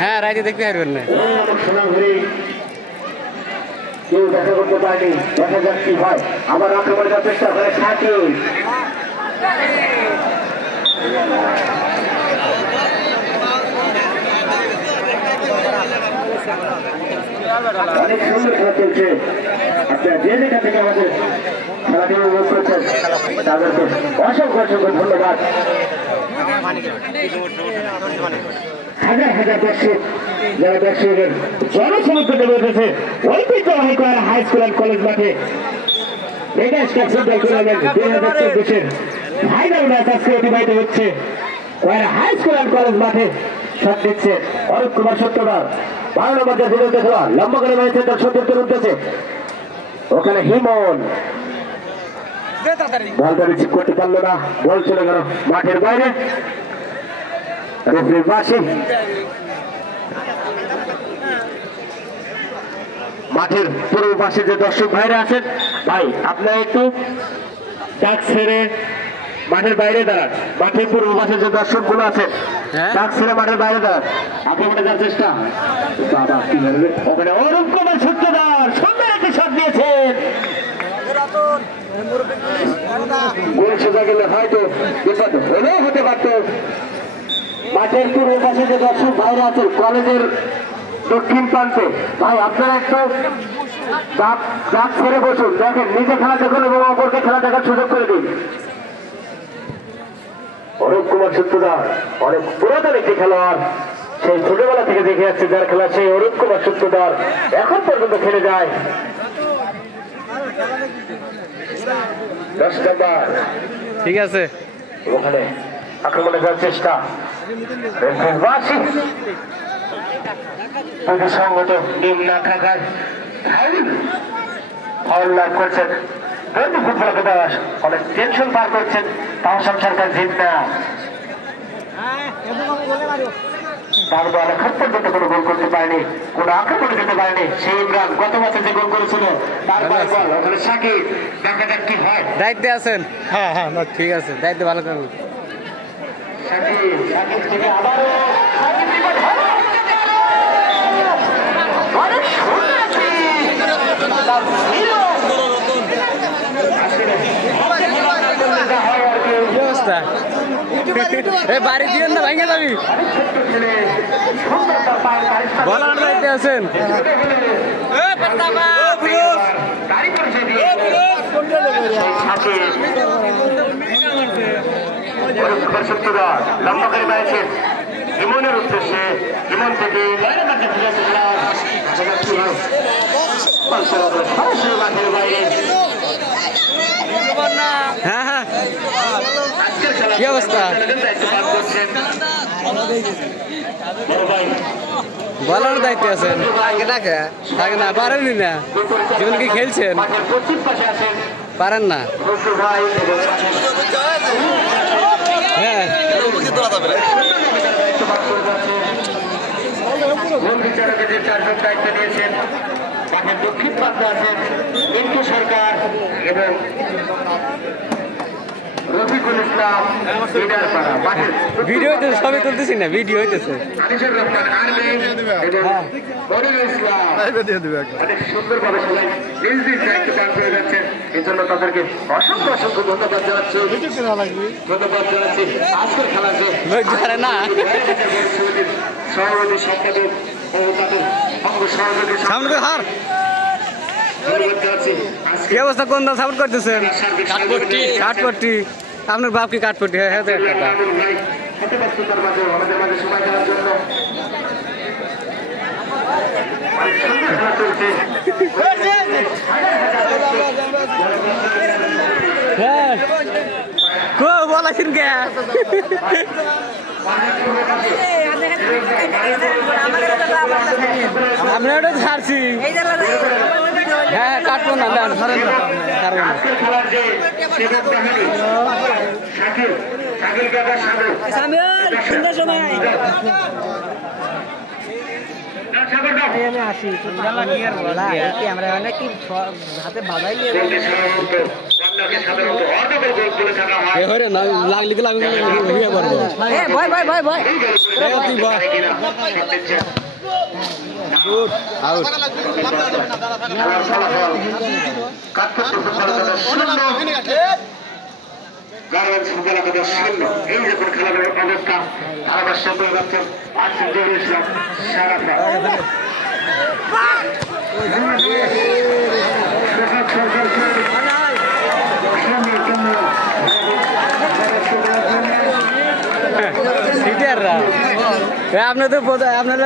হ্যাঁ রাইতে দেখতে পারবেন না কেউ দেখা করতে পারেনি দেখা যাক কি হয় আবার আক্রমণের চেষ্টা করে শাকিল অনেক সুন্দর খেলা চলছে আপনারা যে যেখান থেকে আমাদের খেলাটি উপভোগ করছেন তাদেরকে অসংখ্য অসংখ্য ধন্যবাদ হাজার হাজার দর্শক যারা দর্শকের জনসমর্থন দেবে উঠেছে ঐতিহ্যবাহী করা হাই স্কুল অ্যান্ড কলেজ মাঠে ফুটবল টুর্নামেন্ট 2024 ফাইনাল ম্যাচ আজকে অতিবাহিত হচ্ছে কয়রা হাই স্কুল অ্যান্ড কলেজ মাঠে শট দিচ্ছে অরূপ কুমার সত্যদার 12 নম্বর বিরুদ্ধে খেলা লম্বা করে মেরেছে তার 70 উঠতেছে ওখানে হিমন বলটা রিসিভ করতে পারলো না বল চলে গেল মাঠের বাইরে রেফারির পাশে মাঠের পূর্ব পাশে যে দর্শক ভাইরা আছেন ভাই আপনারা একটু ডাক ছেড়ে মাঠের বাইরে দাঁড়ান মাঠের পূর্ব পাশে যে দর্শক গুলো আছেন ডাক ছেড়ে মাঠের বাইরে দাঁড়ান আক্রমণে যাওয়ার চেষ্টা বাবা কি করবে ওখানে অরূপ কুমার সূত্রধার সুন্দর একটি শট দিয়েছেন গোল সোজা গেলে হয়তো বিপদ হলেও হতে পারত মাঠের পূর্ব পাশে যে দর্শক ভাইরা আছেন কলেজের দক্ষিণ প্রান্তে ভাই আপনারা একটু ডাক ছেড়ে বসুন দেখেন নিজে খেলা দেখুন এবং অপরকে খেলা দেখার সুযোগ করে দিন অরূপ কুমার সূত্রধার অনেক পুরাতন একটি খেলোয়াড় সেই ছোটবেলা থেকে দেখে যাচ্ছে যার খেলা সেই অরূপ কুমার সূত্রধার এখন পর্যন্ত খেলে যায় 10 নম্বর ঠিক আছে ওখানে আক্রমণে যাওয়ার চেষ্টা সঙ্গত নিম্ন থাকায় ফাউল লাভ করছেন ফুটবলকে দাস অনেক টেনশন পার করছেন তাহসান সরকার জিত না তার দল এখন পর্যন্ত কোনো গোল করতে পারেনি কোনো আক্রমণে যেতে পারেনি সেই ইমরান গত বছর যে গোল করেছিল তারপরে বল ওখানে সাকিব দেখা যাক কি হয় দায়িত্বে আছেন হ্যাঁ হ্যাঁ ঠিক আছে দায়িত্ব ভালো করুন সাকিব থেকে আবারও অনেক সুন্দর ব্যবস্থা বাড়ি দিবেন না ভাঙে যাবি বলার দায়িত্বে আছেন লম্বা করে পেয়েছেন হিমনের উদ্দেশ্যে হিমন থেকে মাঠের বাইরে হ্যাঁ হ্যাঁ কি অবস্থা বলার দায়িত্বে আছেন থাকে না পারেননি না জীবন কি খেলছেন পারেন না হ্যাঁ বিচারকের যে 4 জন দায়িত্ব নিয়েছেন মাঠের দক্ষিণ প্রান্তে আছেন মিন্টু সরকার এবং রফিকুল ইসলাম লিডারপাড়া মাঠের ভিডিও হইতেছে সবই তুলতেছি না ভিডিও হইতেছে আনিসুর রহমান আর্মি এবং মনিরুল ইসলাম অনেক সুন্দরভাবে সবাই নিজ নিজ দায়িত্ব পালন করে যাচ্ছেন এই জন্য তাদেরকে অসংখ্য অসংখ্য ধন্যবাদ জানাচ্ছি আজকের খেলাতে না সভাপতি সম্পাদক ও তাদের অঙ্গ সহযোগী সামনে হার কি অবস্থা কোন দল সাপোর্ট করতেছেন কাঠপট্টি আপনার বাপ কি কাঠপট্টি হ্যাঁ হ্যাঁ হ্যাঁ বলাছেন কে আমরা ওটা ছাড়ছি হ্যাঁ কাটবো না লাগলি গুড আউট গার্মেন্টস উপজেলা শূন্য এই যখন খেলার অবস্থা আবার সামনে যাচ্ছেন আসিফুল ইসলাম শারাফা আপনার তো আপনার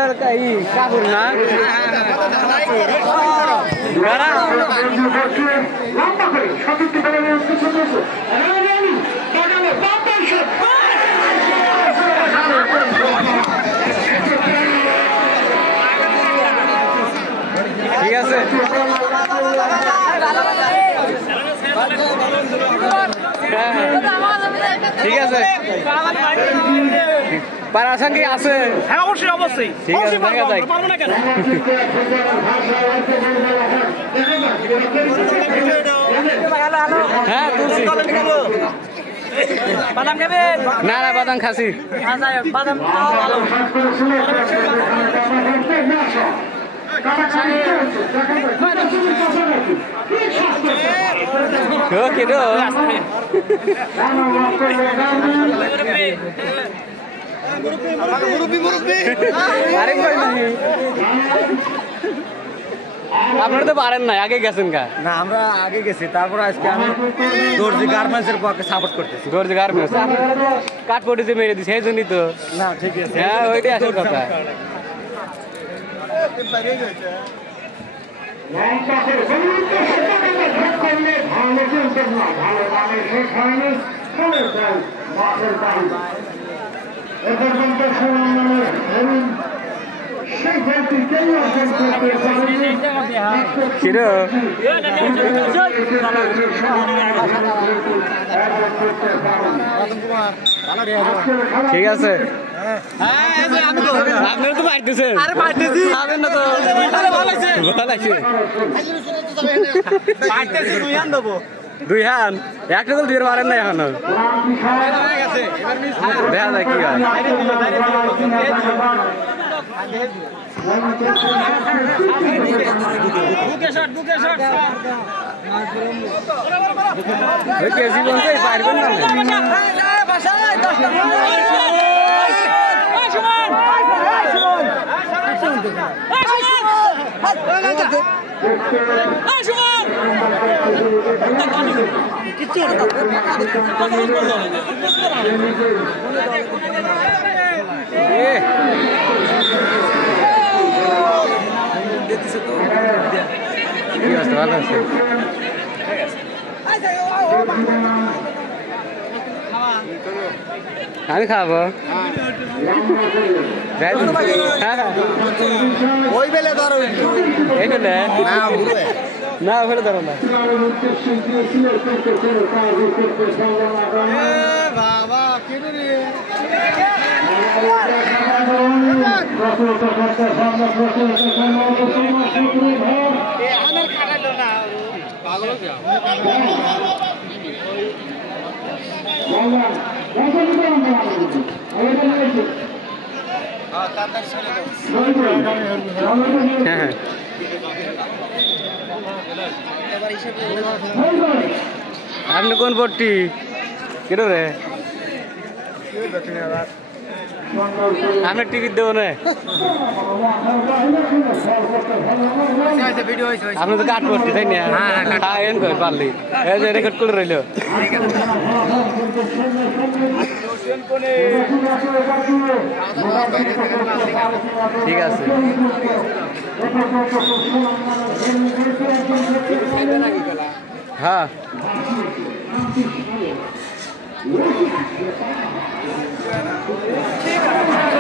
কাকুর না ঠিক আছে ঠিক আছে পাড়ার সঙ্গে আছে হ্যাঁ অবশ্যই অবশ্যই ঠিক আছে দেখা যাক পারবো না কেন হ্যাঁ তুলছি বাদাম খাবে না না বাদাম খাসি বাদাম কেন আপনারা তো পারেন না আগে গেছেন কা না আমরা আগে গেছি তারপর আজকে আমি দর্জি গার্মেন্টসের পক্ষে সাপোর্ট করতেছি দর্জি গার্মেন্টস কাঠপটিতে মেরে দিছে সেই জন্যই তো না ঠিক আছে হ্যাঁ ওইটাই আসল কথা কিরো ঠিক আছে আপনারা তো পাইতেছেন আরে পাইতেছি খাবেন না তো ভালো আছে পাইতেছি তুই আন দেবো দুই হান একটা তো দিয়ে পারেন না এখনো দেখা যায় কি হয় কেজি বলতে পারবেন না ভালো আছে আমি খাবো ওই বেলে ধরো এইখানে না ওখানে ধরো না বাবা কেন রে হ্যাঁ আপনি কোন পট্টি কেটো রে আপনার টিকিট দেবো না আপনি তো কাট করছি তাই না এন করে পারলি এই যে রেকর্ড করে রইল ঠিক আছে হ্যাঁ ঠিক আছে